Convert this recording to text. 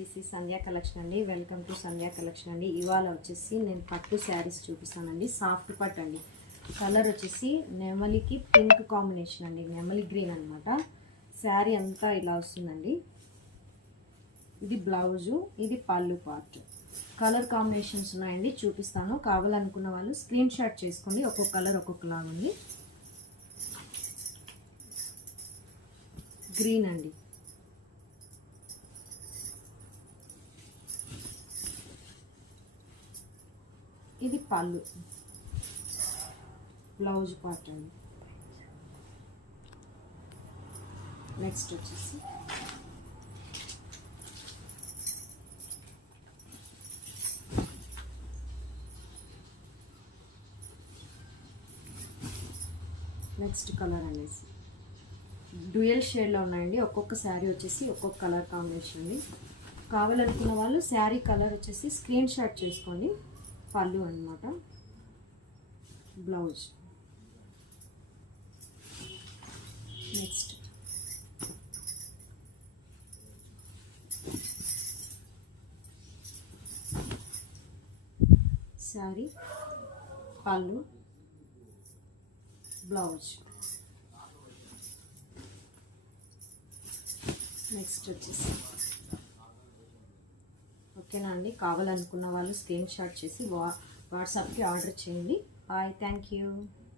This ఈ సంధ్యా collection అండి. Welcome to Sandhya collection అండి. ఇవాళ వచ్చేసి నేను పట్టు శారీస్ చూపిస్తానండి. సాఫ్ట్ పట్టు అండి. కలర్ వచ్చేసి నెమలికి పింక్ కాంబినేషన్ అండి, నెమలి గ్రీన్ అనమాట. శారీ అంతా ఇలా వస్తుందండి. ఇది బ్లౌజు, ఇది పళ్ళు పార్ట్. కలర్ కాంబినేషన్స్ ఉన్నాయండి, చూపిస్తాను. కావాలనుకున్న వాళ్ళు స్క్రీన్ షాట్ చేసుకోండి. ఒక్కొక్క కలర్ ఒక్కొక్కలాగా ఉంది. గ్రీన్ అండి, ఇది పళ్ళు, బ్లౌజ్ పార్ట్ అండి. నెక్స్ట్ వచ్చేసి నెక్స్ట్ కలర్ అనేసి డ్యూయల్ షేడ్లో ఉన్నాయండి. ఒక్కొక్క శారీ వచ్చేసి ఒక్కొక్క కలర్ కాంబినేషన్ అండి. కావాలనుకున్న వాళ్ళు శారీ కలర్ వచ్చేసి స్క్రీన్ షాట్ చేసుకోండి. పళ్ళు అన్నమాట, బ్లౌజ్. నెక్స్ట్ శారీ, పళ్ళు, బ్లౌజ్. నెక్స్ట్ వచ్చేసి ఓకేనా అండి. కావాలనుకున్న వాళ్ళు స్క్రీన్ షాట్ చేసి వాట్సాప్కి ఆర్డర్ చేయండి. Bye, thank you.